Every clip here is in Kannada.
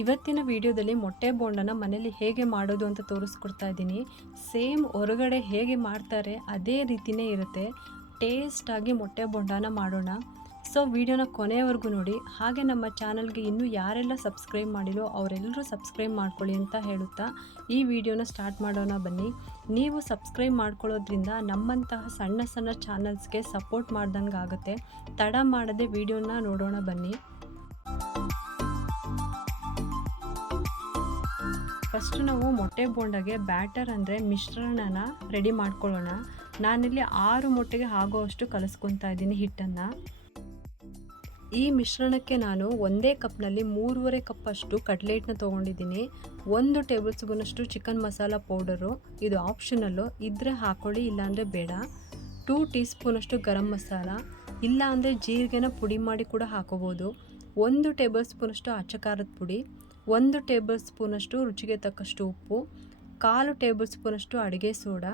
ಇವತ್ತಿನ ವಿಡಿಯೋದಲ್ಲಿ ಮೊಟ್ಟೆ ಬೋಂಡನ ಮನೇಲಿ ಹೇಗೆ ಮಾಡೋದು ಅಂತ ತೋರಿಸ್ಕೊಡ್ತಾ ಇದ್ದೀನಿ. ಸೇಮ್ ಹೊರಗಡೆ ಹೇಗೆ ಮಾಡ್ತಾರೆ ಅದೇ ರೀತಿನೇ ಇರುತ್ತೆ. ಟೇಸ್ಟಾಗಿ ಮೊಟ್ಟೆ ಬೋಂಡನ ಮಾಡೋಣ. ಸೊ ವಿಡಿಯೋನ ಕೊನೆಯವರೆಗೂ ನೋಡಿ. ಹಾಗೆ ನಮ್ಮ ಚಾನಲ್ಗೆ ಇನ್ನೂ ಯಾರೆಲ್ಲ ಸಬ್ಸ್ಕ್ರೈಬ್ ಮಾಡಿಲ್ಲೋ ಅವರೆಲ್ಲರೂ ಸಬ್ಸ್ಕ್ರೈಬ್ ಮಾಡ್ಕೊಳ್ಳಿ ಅಂತ ಹೇಳುತ್ತಾ ಈ ವಿಡಿಯೋನ ಸ್ಟಾರ್ಟ್ ಮಾಡೋಣ ಬನ್ನಿ. ನೀವು ಸಬ್ಸ್ಕ್ರೈಬ್ ಮಾಡ್ಕೊಳ್ಳೋದ್ರಿಂದ ನಮ್ಮಂತಹ ಸಣ್ಣ ಸಣ್ಣ ಚಾನಲ್ಸ್ಗೆ ಸಪೋರ್ಟ್ ಮಾಡ್ದಂಗೆ ಆಗುತ್ತೆ ತಡ ಮಾಡದೆ ವಿಡಿಯೋನ ನೋಡೋಣ ಬನ್ನಿ. ಫಸ್ಟ್ ನಾವು ಮೊಟ್ಟೆ ಬೋಂಡಗೆ ಬ್ಯಾಟರ್ ಅಂದರೆ ಮಿಶ್ರಣನ ರೆಡಿ ಮಾಡ್ಕೊಳ್ಳೋಣ. ನಾನಿಲ್ಲಿ ಆರು ಮೊಟ್ಟೆಗೆ ಆಗೋವಷ್ಟು ಕಲಿಸ್ಕೊತಾ ಇದ್ದೀನಿ ಹಿಟ್ಟನ್ನು. ಈ ಮಿಶ್ರಣಕ್ಕೆ ನಾನು ಒಂದೇ ಕಪ್ನಲ್ಲಿ ಮೂರುವರೆ ಕಪ್ಪಷ್ಟು ಕಡಲೆ ಹಿಟ್ಟನ್ನ ತೊಗೊಂಡಿದ್ದೀನಿ. ಒಂದು ಟೇಬಲ್ ಸ್ಪೂನಷ್ಟು ಚಿಕನ್ ಮಸಾಲ ಪೌಡರು, ಇದು ಆಪ್ಷನಲ್ಲು. ಇದ್ದರೆ ಹಾಕೊಳ್ಳಿ, ಇಲ್ಲಾಂದರೆ ಬೇಡ. ಟೂ ಟೀ ಸ್ಪೂನಷ್ಟು ಗರಂ ಮಸಾಲ ಇಲ್ಲ ಅಂದರೆ ಜೀರಿಗೆನ ಪುಡಿ ಮಾಡಿ ಕೂಡ ಹಾಕೋಬೋದು. ಒಂದು ಟೇಬಲ್ ಸ್ಪೂನಷ್ಟು ಅಚ್ಚ ಖಾರದ ಪುಡಿ, ಒಂದು ಟೇಬಲ್ ಸ್ಪೂನಷ್ಟು ರುಚಿಗೆ ತಕ್ಕಷ್ಟು ಉಪ್ಪು, ಕಾಲು ಟೇಬಲ್ ಸ್ಪೂನಷ್ಟು ಅಡುಗೆ ಸೋಡಾ,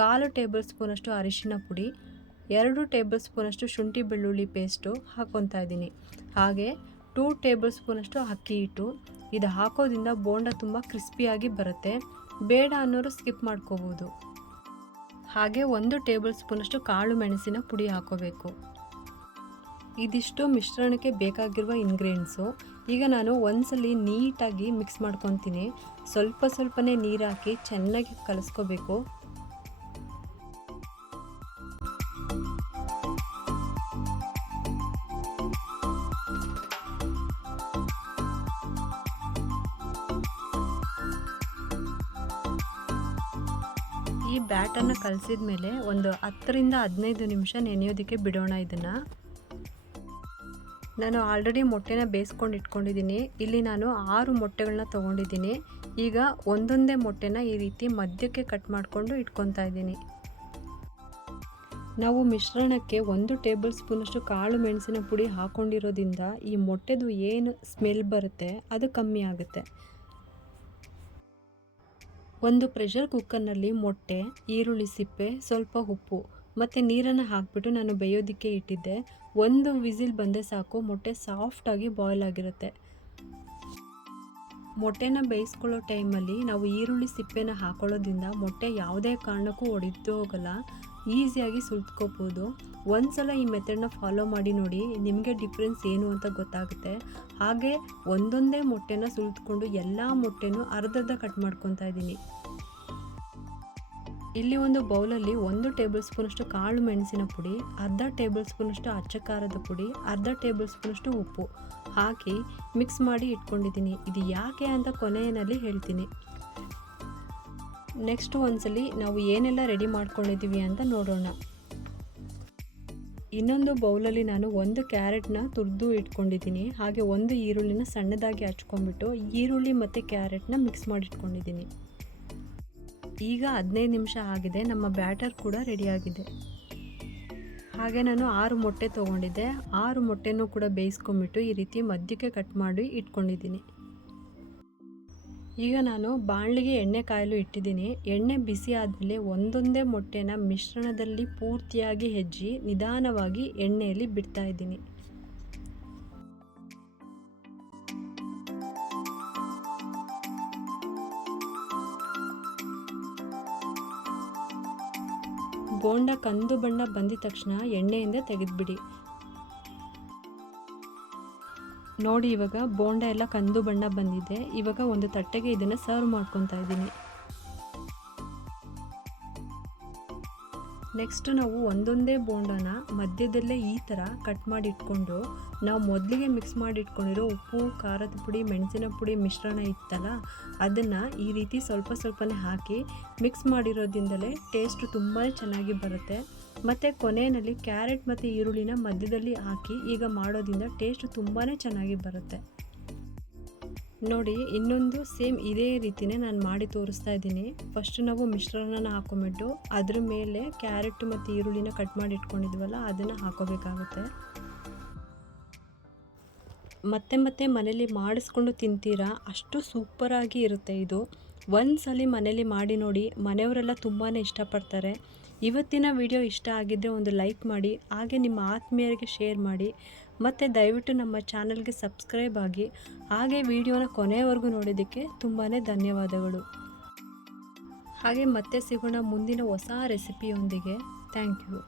ಕಾಲು ಟೇಬಲ್ ಸ್ಪೂನಷ್ಟು ಅರಿಶಿನ ಪುಡಿ, ಎರಡು ಟೇಬಲ್ ಸ್ಪೂನಷ್ಟು ಶುಂಠಿ ಬೆಳ್ಳುಳ್ಳಿ ಪೇಸ್ಟು ಹಾಕ್ಕೊತಾ ಇದ್ದೀನಿ. ಹಾಗೆ ಟೂ ಟೇಬಲ್ ಸ್ಪೂನಷ್ಟು ಅಕ್ಕಿ ಹಿಟ್ಟು, ಇದು ಹಾಕೋದ್ರಿಂದ ಬೋಂಡ ತುಂಬ ಕ್ರಿಸ್ಪಿಯಾಗಿ ಬರುತ್ತೆ, ಬೇಡ ಅನ್ನೋರು ಸ್ಕಿಪ್ ಮಾಡ್ಕೋಬೋದು. ಹಾಗೆ ಒಂದು ಟೇಬಲ್ ಸ್ಪೂನಷ್ಟು ಕಾಳು ಮೆಣಸಿನ ಪುಡಿ ಹಾಕೋಬೇಕು. ಇದಿಷ್ಟು ಮಿಶ್ರಣಕ್ಕೆ ಬೇಕಾಗಿರುವ ಇಂಗ್ರೀಡಿಯೆಂಟ್ಸು ಈಗ ನಾನು ಒಂದ್ಸಲಿ ನೀಟಾಗಿ ಮಿಕ್ಸ್ ಮಾಡ್ಕೊತೀನಿ. ಸ್ವಲ್ಪ ಸ್ವಲ್ಪನೇ ನೀರು ಹಾಕಿ ಚೆನ್ನಾಗಿ ಕಲಿಸ್ಕೋಬೇಕು. ಈ ಬ್ಯಾಟನ್ನು ಕಲಸಿದ ಮೇಲೆ ಒಂದು ಹತ್ತರಿಂದ ಹದಿನೈದು ನಿಮಿಷ ನೆನೆಯೋದಕ್ಕೆ ಬಿಡೋಣ ಇದನ್ನು. ನಾನು ಆಲ್ರೆಡಿ ಮೊಟ್ಟೆನ ಬೇಯಿಸ್ಕೊಂಡು ಇಟ್ಕೊಂಡಿದ್ದೀನಿ. ಇಲ್ಲಿ ನಾನು ಆರು ಮೊಟ್ಟೆಗಳನ್ನ ತೊಗೊಂಡಿದ್ದೀನಿ. ಈಗ ಒಂದೊಂದೇ ಮೊಟ್ಟೆನ ಈ ರೀತಿ ಮಧ್ಯಕ್ಕೆ ಕಟ್ ಮಾಡಿಕೊಂಡು ಇಟ್ಕೊತಾ ಇದ್ದೀನಿ. ನಾವು ಮಿಶ್ರಣಕ್ಕೆ ಒಂದು ಟೇಬಲ್ ಸ್ಪೂನಷ್ಟು ಕಾಳು ಮೆಣಸಿನ ಪುಡಿ ಹಾಕ್ಕೊಂಡಿರೋದ್ರಿಂದ ಈ ಮೊಟ್ಟೆದು ಏನು ಸ್ಮೆಲ್ ಬರುತ್ತೆ ಅದು ಕಮ್ಮಿ ಆಗುತ್ತೆ. ಒಂದು ಪ್ರೆಷರ್ ಕುಕ್ಕರ್ನಲ್ಲಿ ಮೊಟ್ಟೆ, ಈರುಳ್ಳಿ ಸಿಪ್ಪೆ, ಸ್ವಲ್ಪ ಉಪ್ಪು. ಮತ್ತು ನೀರನ್ನು ಹಾಕಿಬಿಟ್ಟು ನಾನು ಬೇಯೋದಕ್ಕೆ ಇಟ್ಟಿದ್ದೆ. ಒಂದು ವಿಸಿಲ್ ಬಂದರೆ ಸಾಕು, ಮೊಟ್ಟೆ ಸಾಫ್ಟಾಗಿ ಬಾಯ್ಲ್ ಆಗಿರುತ್ತೆ. ಮೊಟ್ಟೆನ ಬೇಯಿಸ್ಕೊಳ್ಳೋ ಟೈಮಲ್ಲಿ ನಾವು ಈರುಳ್ಳಿ ಸಿಪ್ಪೆನ ಹಾಕೊಳ್ಳೋದ್ರಿಂದ ಮೊಟ್ಟೆ ಯಾವುದೇ ಕಾರಣಕ್ಕೂ ಒಡೆದು ಹೋಗಲ್ಲ ಈಸಿಯಾಗಿ ಸುಲ್ತ್ಕೋಬೋದು. ಒಂದ್ಸಲ ಈ ಮೆಥಡ್ನ ಫಾಲೋ ಮಾಡಿ ನೋಡಿ, ನಿಮಗೆ ಡಿಫ್ರೆನ್ಸ್ ಏನು ಅಂತ ಗೊತ್ತಾಗುತ್ತೆ. ಹಾಗೆ ಒಂದೊಂದೇ ಮೊಟ್ಟೆನ ಸುಲ್ತ್ಕೊಂಡು ಎಲ್ಲ ಮೊಟ್ಟೆನೂ ಅರ್ಧರ್ಧ ಕಟ್ ಮಾಡ್ಕೊತಾ ಇದ್ದೀನಿ. ಇಲ್ಲಿ ಒಂದು ಬೌಲಲ್ಲಿ ಒಂದು ಟೇಬಲ್ ಸ್ಪೂನಷ್ಟು ಕಾಳು ಮೆಣಸಿನ ಪುಡಿ, ಅರ್ಧ ಟೇಬಲ್ ಸ್ಪೂನಷ್ಟು ಅಚ್ಚ ಖಾರದ ಪುಡಿ, ಅರ್ಧ ಟೇಬಲ್ ಸ್ಪೂನಷ್ಟು ಉಪ್ಪು ಹಾಕಿ ಮಿಕ್ಸ್ ಮಾಡಿ ಇಟ್ಕೊಂಡಿದ್ದೀನಿ. ಇದು ಯಾಕೆ ಅಂತ ಕೊನೆಯಲ್ಲಿ ಹೇಳ್ತೀನಿ. ನೆಕ್ಸ್ಟ್ ಒಂದ್ಸಲಿ ನಾವು ಏನೆಲ್ಲ ರೆಡಿ ಮಾಡ್ಕೊಂಡಿದ್ದೀವಿ ಅಂತ ನೋಡೋಣ. ಇನ್ನೊಂದು ಬೌಲಲ್ಲಿ ನಾನು ಒಂದು ಕ್ಯಾರೆಟ್ನ ತುರಿದು ಇಟ್ಕೊಂಡಿದ್ದೀನಿ. ಹಾಗೆ ಒಂದು ಈರುಳ್ಳಿನ ಸಣ್ಣದಾಗಿ ಹಚ್ಕೊಂಡ್ಬಿಟ್ಟು ಈರುಳ್ಳಿ ಮತ್ತು ಕ್ಯಾರೆಟ್ನ ಮಿಕ್ಸ್ ಮಾಡಿ ಇಟ್ಕೊಂಡಿದ್ದೀನಿ. ಈಗ ಹದಿನೈದು ನಿಮಿಷ ಆಗಿದೆ, ನಮ್ಮ ಬ್ಯಾಟರ್ ಕೂಡ ರೆಡಿಯಾಗಿದೆ. ಹಾಗೆ ನಾನು ಆರು ಮೊಟ್ಟೆ ತೊಗೊಂಡಿದ್ದೆ, ಆರು ಮೊಟ್ಟೆನೂ ಕೂಡ ಬೇಯಿಸ್ಕೊಂಬಿಟ್ಟು ಈ ರೀತಿ ಮಧ್ಯಕ್ಕೆ ಕಟ್ ಮಾಡಿ ಇಟ್ಕೊಂಡಿದ್ದೀನಿ. ಈಗ ನಾನು ಬಾಣಲಿಗೆ ಎಣ್ಣೆ ಕಾಯಲು ಇಟ್ಟಿದ್ದೀನಿ. ಎಣ್ಣೆ ಬಿಸಿ ಆದಮೇಲೆ ಒಂದೊಂದೇ ಮೊಟ್ಟೆನ ಮಿಶ್ರಣದಲ್ಲಿ ಪೂರ್ತಿಯಾಗಿ ಹೆಜ್ಜಿ ನಿಧಾನವಾಗಿ ಎಣ್ಣೆಯಲ್ಲಿ ಬಿಡ್ತಾ ಇದ್ದೀನಿ. ಬೋಂಡ ಕಂದು ಬಣ್ಣ ಬಂದಿದ ತಕ್ಷಣ ಎಣ್ಣೆಯಿಂದ ತೆಗೆದುಬಿಡಿ. ನೋಡಿ ಇವಾಗ ಬೋಂಡ ಎಲ್ಲ ಕಂದು ಬಣ್ಣ ಬಂದಿದೆ. ಇವಾಗ ಒಂದು ತಟ್ಟೆಗೆ ಇದನ್ನು ಸರ್ವ್ ಮಾಡ್ಕೊತಾ ಇದ್ದೀನಿ. ನೆಕ್ಸ್ಟ್ ನಾವು ಒಂದೊಂದೇ ಬೋಂಡನ ಮಧ್ಯದಲ್ಲೇ ಈ ಥರ ಕಟ್ ಮಾಡಿ ಇಟ್ಕೊಂಡು ನಾವು ಮೊದಲಿಗೆ ಮಿಕ್ಸ್ ಮಾಡಿ ಇಟ್ಕೊಂಡಿರೋ ಉಪ್ಪು, ಖಾರದ ಪುಡಿ, ಮೆಣಸಿನ ಪುಡಿ ಮಿಶ್ರಣ ಇತ್ತಲ್ಲ, ಅದನ್ನು ಈ ರೀತಿ ಸ್ವಲ್ಪ ಸ್ವಲ್ಪನೇ ಹಾಕಿ ಮಿಕ್ಸ್ ಮಾಡಿರೋದ್ರಿಂದಲೇ ಟೇಸ್ಟ್ ತುಂಬ ಚೆನ್ನಾಗಿ ಬರುತ್ತೆ. ಮತ್ತು ಕೊನೆಯಲ್ಲಿ ಕ್ಯಾರೆಟ್ ಮತ್ತು ಈರುಳ್ಳಿನ ಮಧ್ಯದಲ್ಲಿ ಹಾಕಿ ಈಗ ಮಾಡೋದ್ರಿಂದ ಟೇಸ್ಟ್ ತುಂಬಾ ಚೆನ್ನಾಗಿ ಬರುತ್ತೆ. ನೋಡಿ, ಇನ್ನೊಂದು ಸೇಮ್ ಇದೇ ರೀತಿನೇ ನಾನು ಮಾಡಿ ತೋರಿಸ್ತಾ ಇದ್ದೀನಿ. ಫಸ್ಟ್ ನಾವು ಮಿಶ್ರಣನ ಹಾಕೊಂಬಿಟ್ಟು ಅದ್ರ ಮೇಲೆ ಕ್ಯಾರೆಟ್ ಮತ್ತು ಈರುಳ್ಳಿನ ಕಟ್ ಮಾಡಿ ಇಟ್ಕೊಂಡಿದ್ವಲ್ಲ, ಅದನ್ನು ಹಾಕೋಬೇಕಾಗುತ್ತೆ. ಮತ್ತೆ ಮತ್ತೆ ಮನೇಲಿ ಮಾಡಿಸ್ಕೊಂಡು ತಿಂತೀರಾ? ಅಷ್ಟು ಸೂಪರಾಗಿ ಇರುತ್ತೆ ಇದು. ಒಂದು ಸಲ ಮನೇಲಿ ಮಾಡಿ ನೋಡಿ, ಮನೆಯವರೆಲ್ಲ ತುಂಬಾ ಇಷ್ಟಪಡ್ತಾರೆ. ಇವತ್ತಿನ ವಿಡಿಯೋ ಇಷ್ಟ ಆಗಿದ್ದರೆ ಒಂದು ಲೈಕ್ ಮಾಡಿ, ಹಾಗೆ ನಿಮ್ಮ ಆತ್ಮೀಯರಿಗೆ ಶೇರ್ ಮಾಡಿ. ಮತ್ತು ದಯವಿಟ್ಟು ನಮ್ಮ ಚಾನಲ್ಗೆ ಸಬ್ಸ್ಕ್ರೈಬ್ ಆಗಿ ಹಾಗೆ ವಿಡಿಯೋನ ಕೊನೆಯವರೆಗೂ ನೋಡಿದ್ದಕ್ಕೆ ತುಂಬಾ ಧನ್ಯವಾದಗಳು. ಹಾಗೆ ಮತ್ತೆ ಸಿಗೋಣ ಮುಂದಿನ ಹೊಸ ರೆಸಿಪಿಯೊಂದಿಗೆ. Thank you.